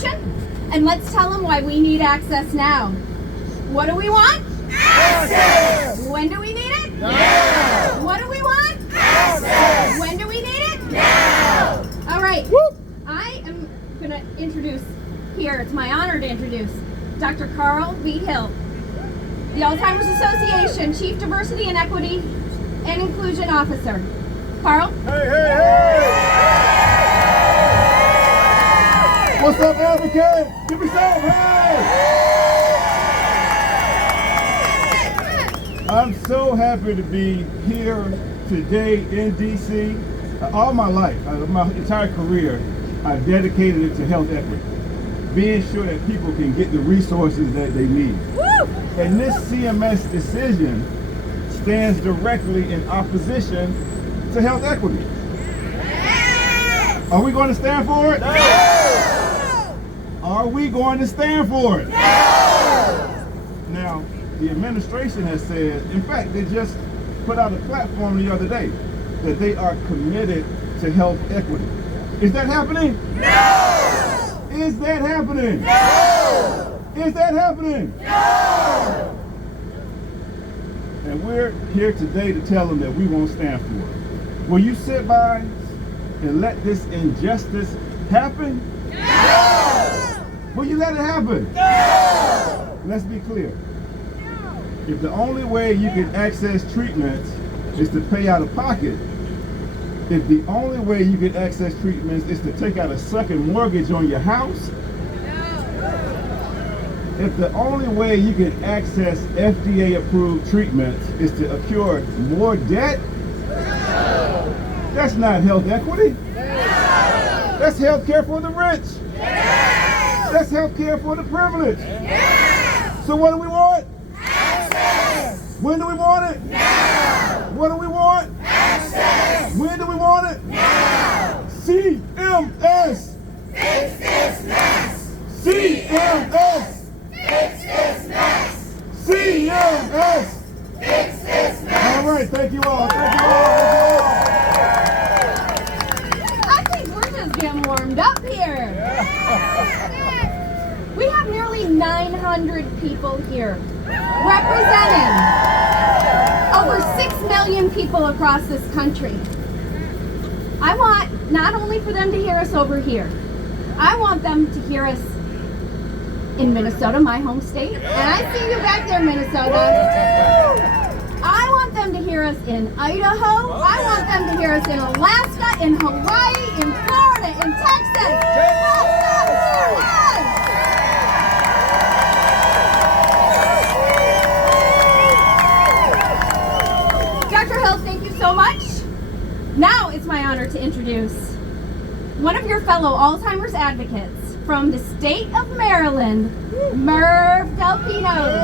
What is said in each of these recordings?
Association, and let's tell them why we need access now. What do we want? Access! When do we need it? Now! What do we want? Access! When do we need it? Now! All right. Woo! I am going to introduce here, it's my honor to introduce Dr. Carl V. Hill, the Alzheimer's Association Chief Diversity and Equity and Inclusion Officer. Carl? Hey, hey, hey! What's up, advocate? Give me some, hey! I'm so happy to be here today in D.C. All my life, my entire career, I've dedicated it to health equity, being sure that people can get the resources that they need. Woo! And this CMS decision stands directly in opposition to health equity. Are we going to stand for it? No! Are we going to stand for it? No! Now, the administration has said, in fact, they just put out a platform the other day that they are committed to health equity. Is that happening? No! Is that happening? No! Is that happening? No! And we're here today to tell them that we won't stand for it. Will you sit by and let this injustice happen? No! Will you let it happen? No! Let's be clear. No! If the only way you can access treatments is to pay out of pocket, if the only way you can access treatments is to take out a second mortgage on your house, if the only way you can access FDA-approved treatments is to accrue more debt, that's not health equity. That's health care for the rich. That's health care for the privileged. So what do we want? Access. When do we want it? Now. What do we want? Access. When do we want it? Now. CMS. Fix this mess. CMS. Fix this mess. CMS. Fix this mess. All right, thank you all. Thank you all. Getting warmed up here. We have nearly 900 people here representing over 6 million people across this country. I want not only for them to hear us over here, I want them to hear us in Minnesota, my home state, and I see you back there, Minnesota. I want them to hear us in Idaho. I want them to hear us in Alaska, in Hawaii, in Florida, in Texas. Dr. Hill, thank you so much. Now it's my honor to introduce one of your fellow Alzheimer's advocates from the state of Maryland, Merv Delpino.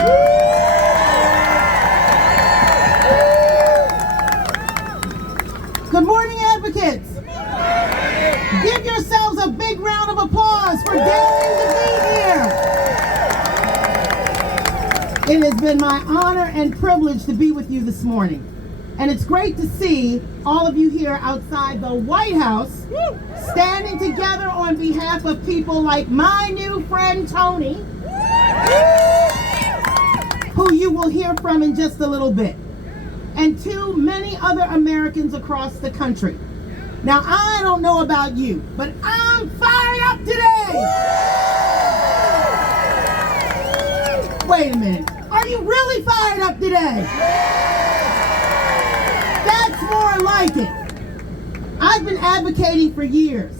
Good morning, advocates. Good morning. Give yourselves a big round of applause for daring to be here. It has been my honor and privilege to be with you this morning. And it's great to see all of you here outside the White House standing together on behalf of people like my new friend Tony, who you will hear from in just a little bit, and to many other Americans across the country. Now, I don't know about you, but I'm fired up today! Wait a minute. Are you really fired up today? That's more like it. I've been advocating for years,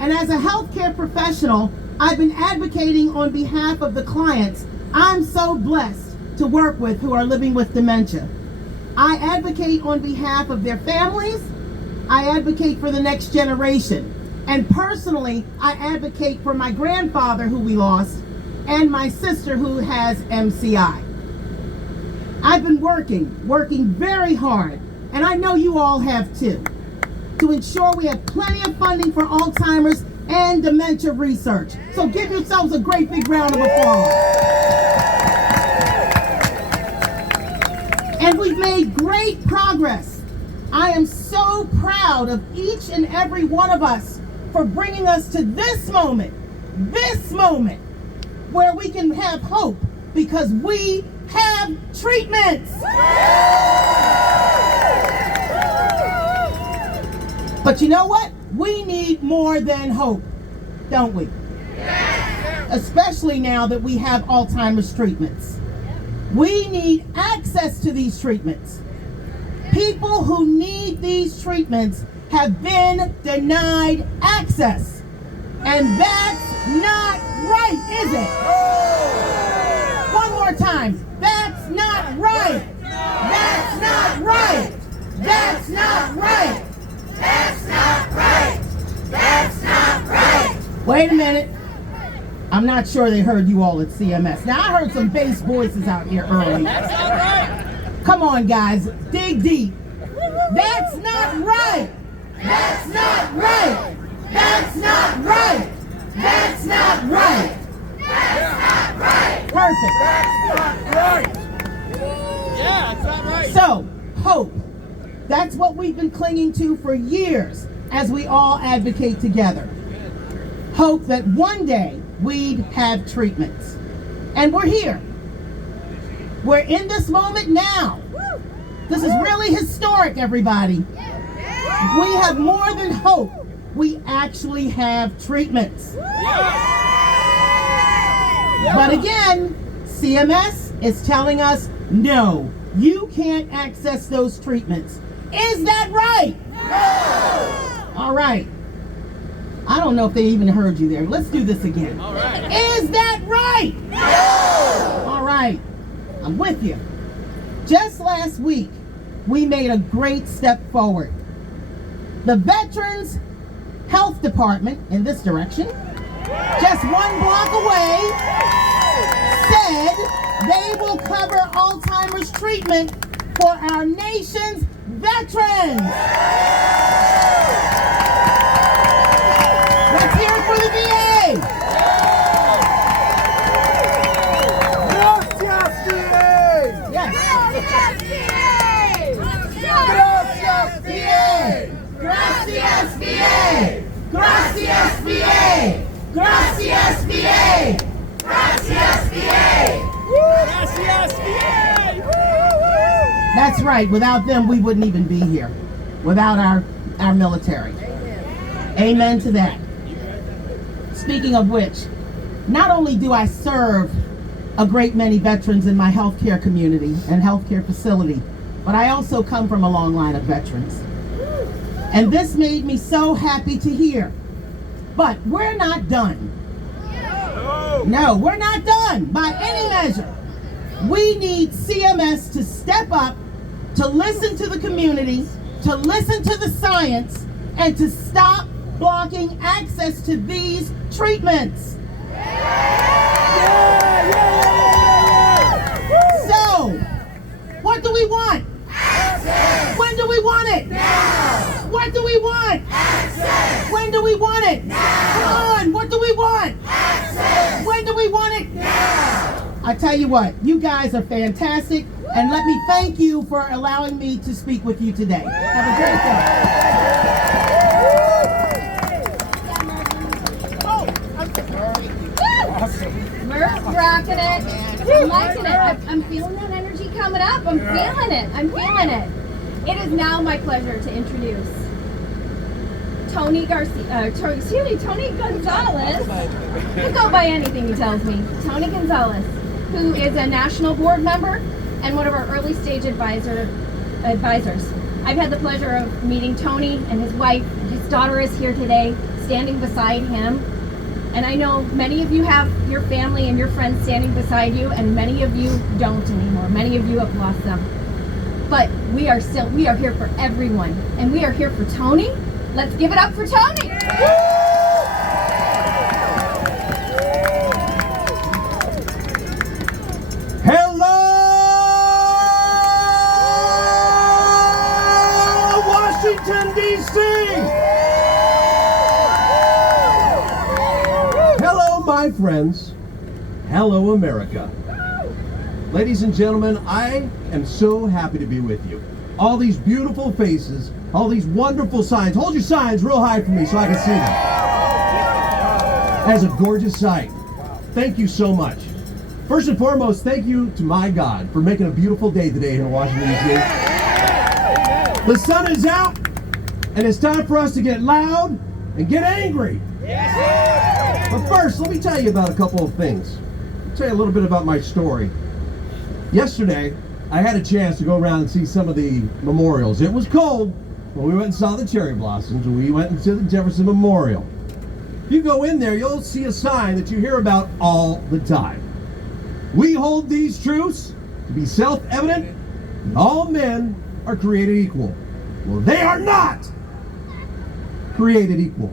and as a healthcare professional, I've been advocating on behalf of the clients I'm so blessed to work with who are living with dementia. I advocate on behalf of their families. I advocate for the next generation. And personally, I advocate for my grandfather who we lost and my sister who has MCI. I've been working very hard, and I know you all have too, to ensure we have plenty of funding for Alzheimer's and dementia research. So give yourselves a great big round of applause. And we've made great progress. I am so proud of each and every one of us for bringing us to this moment this moment where we can have hope because we have treatments. But you know what? We need more than hope, don't we? Especially now that we have Alzheimer's treatments. We need access to these treatments. People who need these treatments have been denied access. And that's not right, is it? One more time. That's not right. That's not right. That's not right. That's not right. That's not right. Wait a minute. I'm not sure they heard you all at CMS. Now, I heard some bass voices out here early. That's not right. Come on, guys. Dig deep. That's not right. That's not right. That's not right. That's not right. That's not right. Perfect. That's not right. Yeah, it's not right. So, hope. That's what we've been clinging to for years as we all advocate together. Hope that one day we'd have treatments. And we're here. We're in this moment now. This is really historic, everybody. We have more than hope. We actually have treatments. But again, CMS is telling us, no, you can't access those treatments. Is that right? No! All right. I don't know if they even heard you there. Let's do this again. All right. Is that right? No! All right. I'm with you. Just last week, we made a great step forward. The Veterans Health Department, in this direction, just 1 block away, said they will cover Alzheimer's treatment for our nation's veterans. Let's hear it for the VA. Gracias, VA! Yes. Gracias, VA! Gracias, VA. Gracias, VA. Gracias, VA. Gracias, VA! That's right. Without them, we wouldn't even be here. Without our military. Amen to that. Speaking of which, not only do I serve a great many veterans in my healthcare community and healthcare facility, but I also come from a long line of veterans. And this made me so happy to hear. But we're not done. No, we're not done by any measure. We need CMS to step up, to listen to the community, to listen to the science, and to stop blocking access to these treatments. So, what do we want? Access. When do we want it? Now. What do we want? Access. When do we want it? Now. Come on, what do we want? Access. When do we want it? Now. I tell you what, you guys are fantastic, and let me thank you for allowing me to speak with you today. Have a great day. We're rocking it. I'm liking it. I'm feeling that energy coming up. I'm feeling it. I'm feeling it. It is now my pleasure to introduce Tony Gonzalez. He'll go by anything he tells me. Tony Gonzalez, who is a national board member and one of our early stage advisors. I've had the pleasure of meeting Tony and his wife. His daughter is here today, standing beside him. And I know many of you have your family and your friends standing beside you, and many of you don't anymore. Many of you have lost them. But we are here for everyone. And we are here for Tony. Let's give it up for Tony. Hello, Washington, D.C. Hello, my friends. Hello, America. Ladies and gentlemen, I am so happy to be with you. All these beautiful faces, all these wonderful signs. Hold your signs real high for me so I can see them. That's a gorgeous sight. Thank you so much. First and foremost, thank you to my God for making a beautiful day today here in Washington, D.C. The sun is out, and it's time for us to get loud and get angry. But first, let me tell you about a couple of things. I'll tell you a little bit about my story. Yesterday, I had a chance to go around and see some of the memorials. It was cold, but we went and saw the cherry blossoms, and we went into the Jefferson Memorial. If you go in there, you'll see a sign that you hear about all the time. We hold these truths to be self-evident, that all men are created equal. Well, they are not created equal.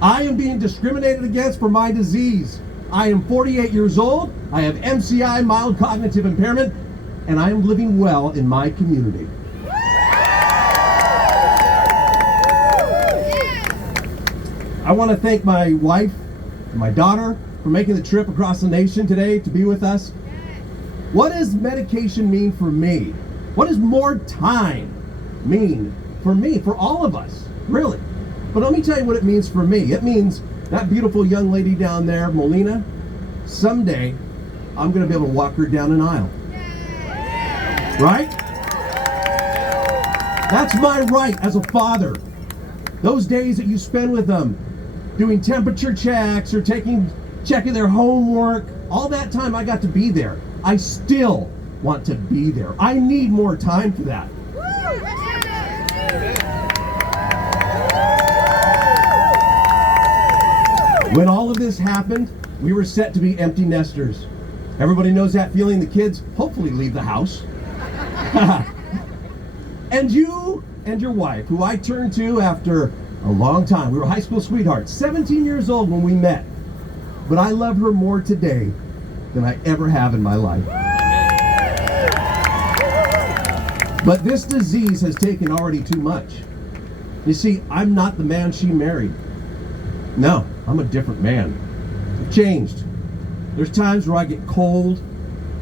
I am being discriminated against for my disease. I am 48 years old, I have MCI, mild cognitive impairment, and I am living well in my community. I want to thank my wife and my daughter for making the trip across the nation today to be with us. What does medication mean for me? What does more time mean for me, for all of us, really? But let me tell you what it means for me. It means that beautiful young lady down there, Molina, someday I'm going to be able to walk her down an aisle. Right? That's my right as a father. Those days that you spend with them, doing temperature checks or checking their homework, all that time I got to be there. I still want to be there. I need more time for that. When all of this happened, we were set to be empty nesters. Everybody knows that feeling. The kids hopefully leave the house. And you and your wife, who I turned to after a long time. We were high school sweethearts, 17 years old when we met. But I love her more today than I ever have in my life. But this disease has taken already too much. You see, I'm not the man she married. No, I'm a different man. I've changed. There's times where I get cold.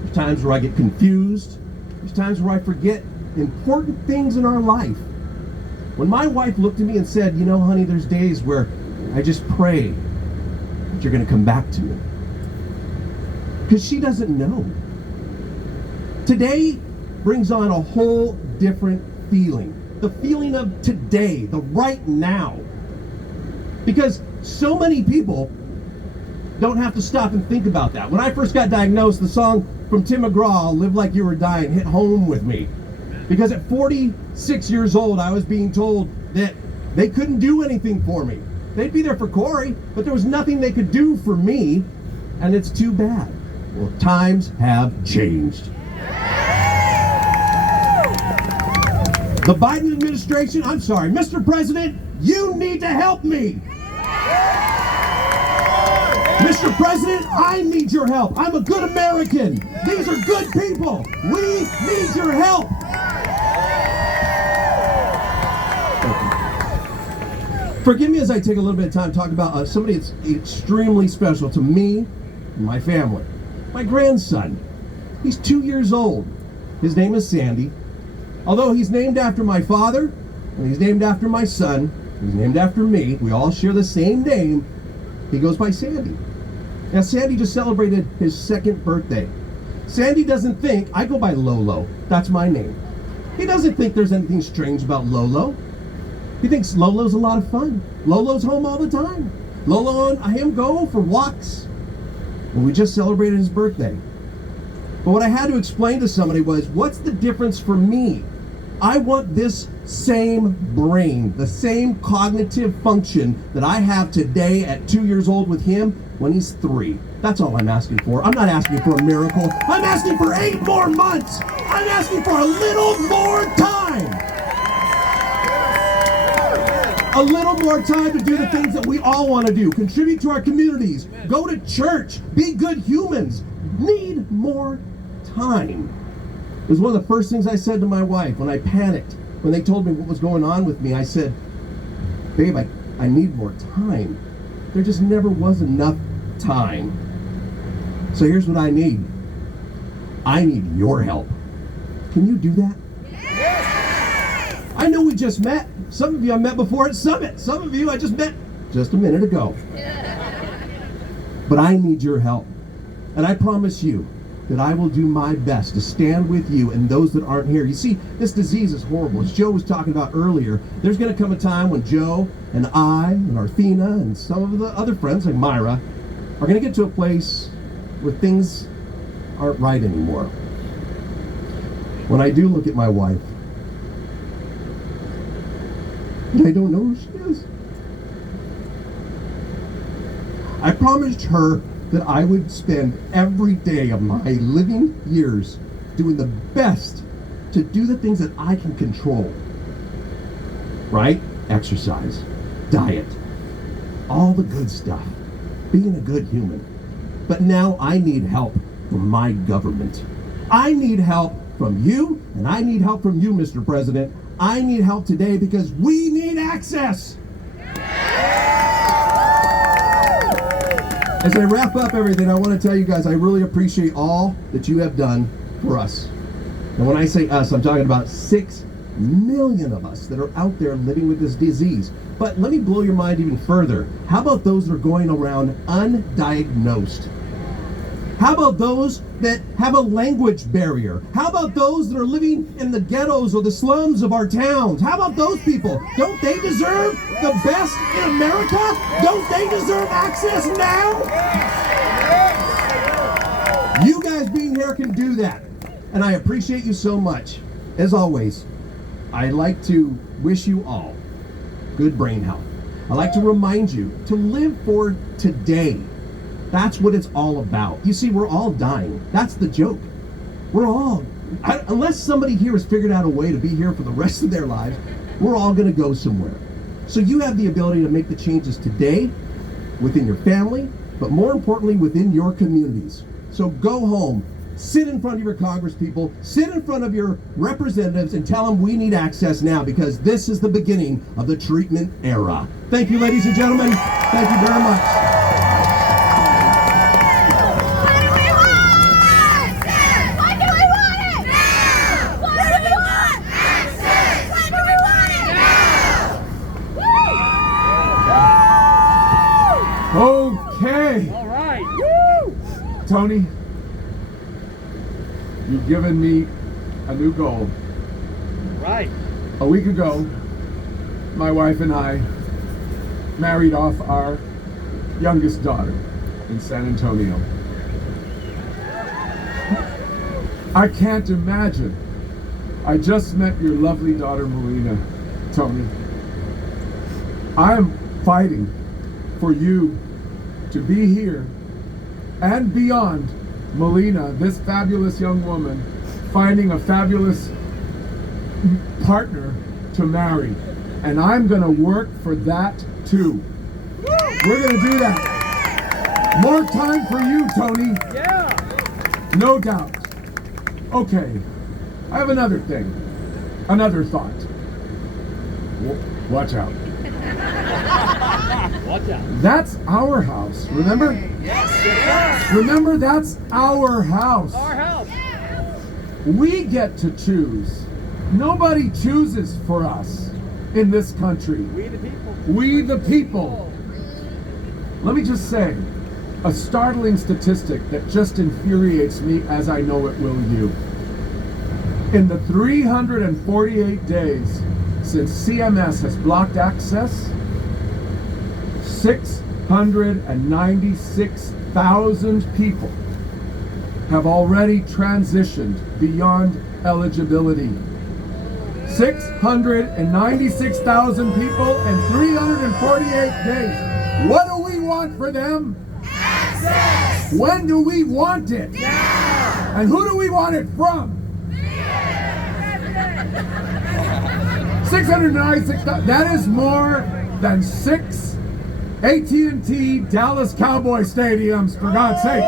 There's times where I get confused. There's times where I forget important things in our life. When my wife looked at me and said, you know, honey, there's days where I just pray that you're going to come back to me. Because she doesn't know. Today brings on a whole different feeling. The feeling of today, the right now. Because so many people don't have to stop and think about that. When I first got diagnosed, the song from Tim McGraw, Live Like You Were Dying, hit home with me. Because at 46 years old, I was being told that they couldn't do anything for me. They'd be there for Corey, but there was nothing they could do for me, and it's too bad. Well, times have changed. The Biden administration, I'm sorry, Mr. President, you need to help me. Mr. President, I need your help. I'm a good American. These are good people. We need your help. Forgive me as I take a little bit of time to talk about somebody that's extremely special to me and my family. My grandson. He's 2 years old. His name is Sandy. Although he's named after my father, and he's named after my son, he's named after me, we all share the same name, he goes by Sandy. Now, Sandy just celebrated his 2nd birthday. Sandy doesn't think, I go by Lolo, that's my name. He doesn't think there's anything strange about Lolo. He thinks Lolo's a lot of fun. Lolo's home all the time. Lolo and him go for walks. And we just celebrated his birthday. But what I had to explain to somebody was, what's the difference for me? I want this same brain, the same cognitive function that I have today at 2 years old with him when he's 3. That's all I'm asking for. I'm not asking for a miracle. I'm asking for 8 more months. I'm asking for a little more time. A little more time to do the things that we all want to do. Contribute to our communities. Go to church. Be good humans. Need more time. It was one of the first things I said to my wife when I panicked. When they told me what was going on with me, I said, babe, I need more time. There just never was enough time. So here's what I need. I need your help. Can you do that? I know we just met. Some of you I met before at Summit. Some of you I just met just a minute ago. But I need your help. And I promise you that I will do my best to stand with you and those that aren't here. You see, this disease is horrible. As Joe was talking about earlier, there's going to come a time when Joe and I and Arthena and some of the other friends like Myra are going to get to a place where things aren't right anymore. When I do look at my wife, and I don't know who she is, I promised her that I would spend every day of my living years doing the best to do the things that I can control. Right? Exercise, diet, all the good stuff, being a good human. But now I need help from my government. I need help from you, and I need help from you, Mr. President. I need help today because we need access. As I wrap up everything, I want to tell you guys I really appreciate all that you have done for us. And when I say us, I'm talking about 6 million of us that are out there living with this disease. But let me blow your mind even further. How about those that are going around undiagnosed? How about those that have a language barrier? How about those that are living in the ghettos or the slums of our towns? How about those people? Don't they deserve the best in America? Don't they deserve access now? You guys being here can do that. And I appreciate you so much. As always, I'd like to wish you all good brain health. I'd like to remind you to live for today. That's what it's all about. You see, we're all dying. That's the joke. We're all, unless somebody here has figured out a way to be here for the rest of their lives, we're all going to go somewhere. So you have the ability to make the changes today within your family, but more importantly, within your communities. So go home, sit in front of your congresspeople, sit in front of your representatives and tell them we need access now because this is the beginning of the treatment era. Thank you, ladies and gentlemen. Thank you very much. Okay. All right. Woo! Tony, you've given me a new goal. Right. A week ago, my wife and I married off our youngest daughter in San Antonio. I can't imagine. I just met your lovely daughter, Melina, Tony. I am fighting for you to be here and beyond. Melina, this fabulous young woman, finding a fabulous partner to marry. And I'm going to work for that too. We're going to do that. More time for you, Tony. Yeah. No doubt. Okay, I have another thing, another thought. Watch out. Watch out. That's our house, remember? Yes. Remember, that's our house. Our house. We get to choose. Nobody chooses for us in this country. We the people. We the people. Let me just say, a startling statistic that just infuriates me as I know it will you. In the 348 days since CMS has blocked access, 696,000 people have already transitioned beyond eligibility. 696,000 people in 348 days. What do we want for them? Access! When do we want it? Now! And who do we want it from? 696,000. That is more than 6 AT&T Dallas Cowboy stadiums, for God's sake.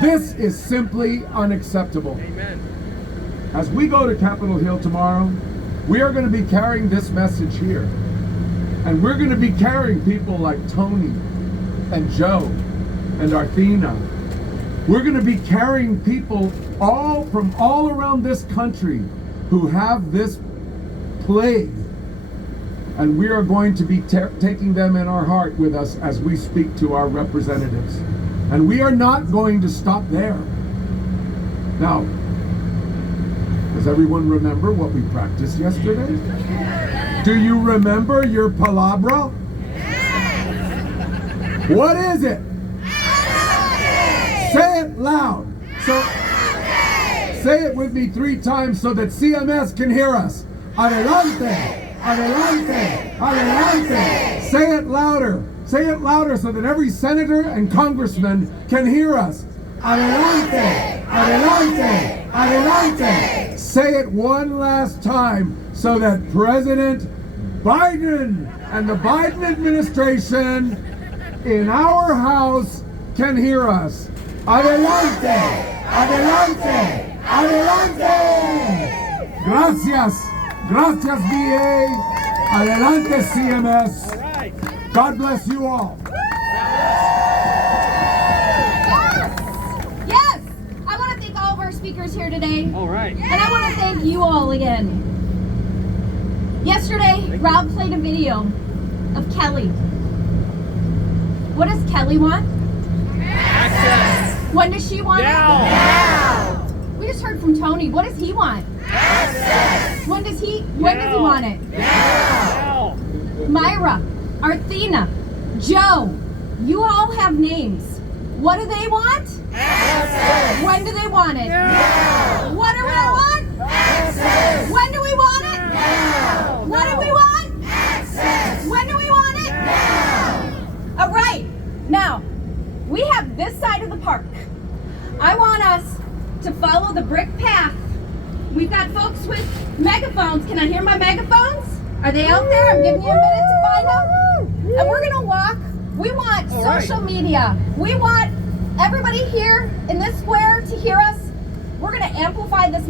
This is simply unacceptable. Amen. As we go to Capitol Hill tomorrow, we are going to be carrying this message here. And we're going to be carrying people like Tony and Joe and Arthena. We're going to be carrying people from all around this country who have this plague. And we are going to be taking them in our heart with us as we speak to our representatives. And we are not going to stop there. Now, does everyone remember what we practiced yesterday? Do you remember your palabra? What is it? Say it loud. So, say it with me 3 times so that CMS can hear us. Adelante. Adelante! Adelante! Say it louder! Say it louder so that every senator and congressman can hear us. Adelante! Adelante! Adelante! Say it one last time so that President Biden and the Biden administration in our House can hear us. Adelante! Adelante! Adelante! Gracias! Gracias, VA. Adelante, CMS. All right. God bless you all. Yes! I want to thank all of our speakers here today. All right. And I want to thank you all again. Yesterday, Rob played a video of Kelly. What does Kelly want? Access. When does she want Now. it? Now! We just heard from Tony. What does he want? Access. When does he want it? Now. Myra, Arthena, Joe, you all have names. What do they want? Access. When do they want it? Now. What do we want? Access. When do we want it? Now. What do we want? Access. When do we want it? Now. All right. Now, we have this side of the park. I want us to follow the brick path. We've got folks with megaphones. Can I hear my megaphones? Are they out there? I'm giving you a minute to find them. And we're going to walk. We want All right. social media. We want everybody here in this square to hear us. We're going to amplify this